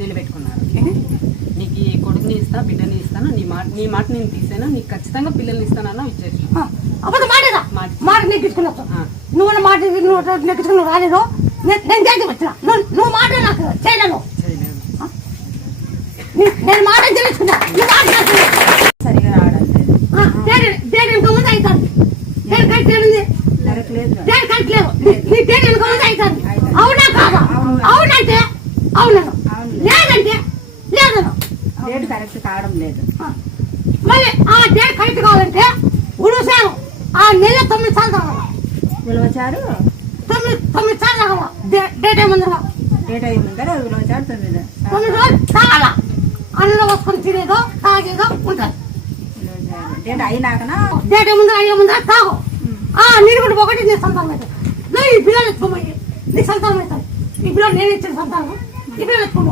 నిలబెట్టుకున్నారు. నీకు ఈ కొడుకుని ఇస్తా, బిడ్డని ఇస్తాను, నీ మాట నేను తీసాను, నీకు ఖచ్చితంగా పిల్లల్ని ఇస్తానన్నా ఇచ్చేసి మాట నెగ్గించుకున్నావు. నువ్వు మాట నెగ్గించుకున్నావు రాలేదు. నేను చేసి వచ్చిన నువ్వు మాట నాకు చేయలేను. నేను మాట తెలుసుకున్నా, సరిగా రావడం దేని ముందు అవుతాను. దేని కట్టలేదు, దేని కట్టలేవు. నీ దేని ముందు అవుతాను. అవునా కాదా? అవునంటే అవునను, లేదంటే లేదను. డేట్ కరెక్ట్ కావడం లేదు. మళ్ళీ ఆ డేట్ కరెక్ట్ కావాలంటే ఉడుసాను ఆ నెల 9 సార్లు తాగల. ఉలవచారు 9 సార్లు తాగల. డేట్ ఏముందా? డేట్ అయి ముందర ఉలవచారు 9 రోజులు తాగాల. అన్నం వసుకొని తినేదో తాగేదో ఉంటుంది. డేట్ అయినాకనా డేట్ ఏముందా అయ్యే ముందర తాగు. నీరు కూడా ఒకటి నీ సంతానం అవుతుంది. నువ్వు ఈ పిల్లలు ఎత్తుకోమయ్యి నీ సంతానం అవుతుంది. ఈ పిల్లలు నేను ఇచ్చిన సంతానం ఈ పిల్లలు ఎత్తుకోమో.